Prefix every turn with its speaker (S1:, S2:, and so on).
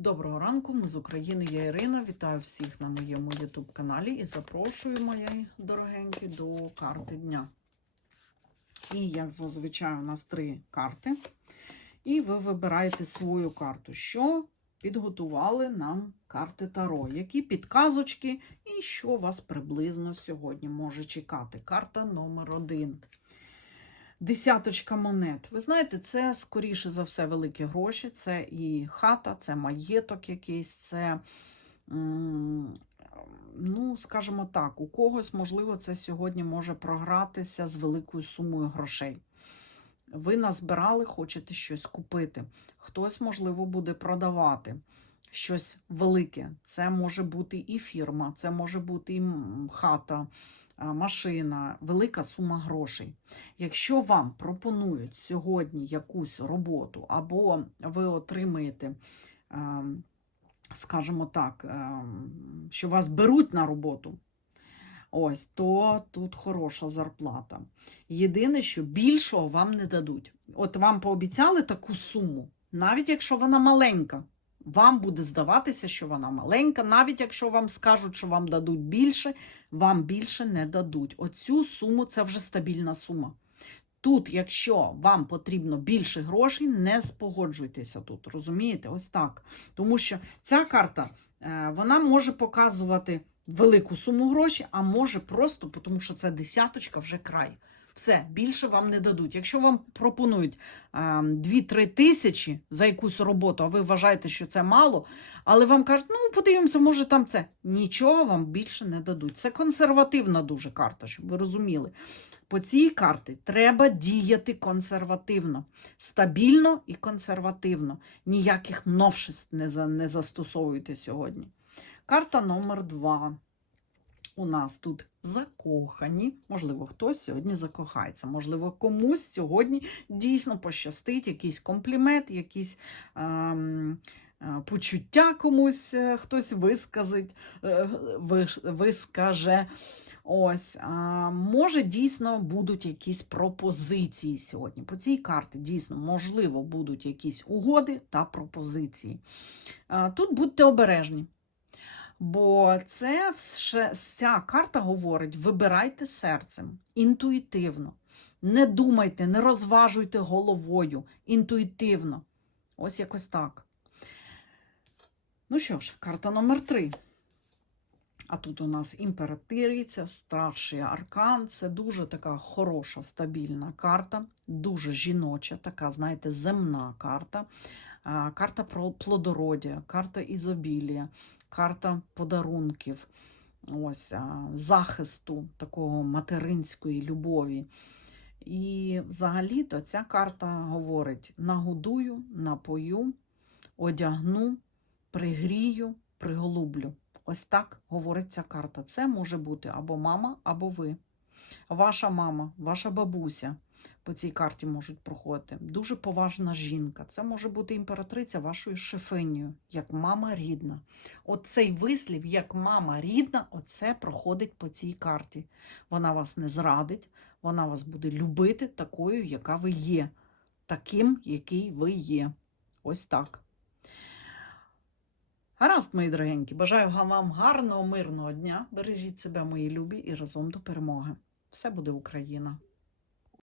S1: Доброго ранку, ми з України, я Ірина. Вітаю всіх на моєму YouTube каналі і запрошую мої дорогенькі до карти дня. І, як зазвичай, у нас три карти. І ви вибираєте свою карту, що підготували нам карти Таро, які підказочки і що вас приблизно сьогодні може чекати. Карта номер один. Десяточка монет. Ви знаєте, це скоріше за все великі гроші. Це і хата, це маєток якийсь, це, ну, скажімо так, у когось, можливо, це сьогодні може програтися з великою сумою грошей. Ви назбирали, хочете щось купити. Хтось, можливо, буде продавати щось велике. Це може бути і фірма, це може бути і хата, машина, велика сума грошей. Якщо вам пропонують сьогодні якусь роботу, або ви отримаєте, скажімо так, що вас беруть на роботу, ось, то тут хороша зарплата. Єдине, що більшого вам не дадуть. От вам пообіцяли таку суму, навіть якщо вона маленька. Вам буде здаватися, що вона маленька, навіть якщо вам скажуть, що вам дадуть більше, вам більше не дадуть. Оцю суму це вже стабільна сума. Тут, якщо вам потрібно більше грошей, не спогоджуйтеся тут. Розумієте? Ось так. Тому що ця карта е, вона може показувати велику суму грошей, а може просто, тому що це десяточка вже край. Все, більше вам не дадуть. Якщо вам пропонують е, 2-3 тисячі за якусь роботу, а ви вважаєте, що це мало, але вам кажуть, ну подивимося, може там це. Нічого вам більше не дадуть. Це консервативна дуже карта, щоб ви розуміли. По цій карті треба діяти консервативно, стабільно і консервативно. Ніяких новшеств не, за, не застосовуйте сьогодні. Карта номер два. У нас тут закохані. Можливо, хтось сьогодні закохається. Можливо, комусь сьогодні дійсно пощастить якийсь комплімент, якісь ем, е, почуття комусь е, хтось висказить, е, вискаже. Ось, а, може, дійсно будуть якісь пропозиції сьогодні. По цій карті дійсно, можливо, будуть якісь угоди та пропозиції. Тут будьте обережні. Бо це все, ця карта говорить: вибирайте серцем, інтуїтивно. Не думайте, не розважуйте головою, інтуїтивно. Ось якось так. Ну що ж, карта номер три. А тут у нас імператриця, старший аркан. Це дуже така хороша, стабільна карта, дуже жіноча, така, знаєте, земна карта. Карта про плодородя, карта ізобілія, карта подарунків, ось, захисту такого материнської любові. І взагалі-то ця карта говорить: нагодую, напою, одягну, пригрію, приголублю. Ось так говорить ця карта. Це може бути або мама, або ви. Ваша мама, ваша бабуся по цій карті можуть проходити. Дуже поважна жінка. Це може бути імператриця вашою шефинею, як мама рідна. Оцей вислів, як мама рідна, оце проходить по цій карті. Вона вас не зрадить, вона вас буде любити такою, яка ви є, таким, який ви є. Ось так. Гаразд, мої дорогенькі, бажаю вам гарного, мирного дня. Бережіть себе, мої любі, і разом до перемоги. Все буде Україна!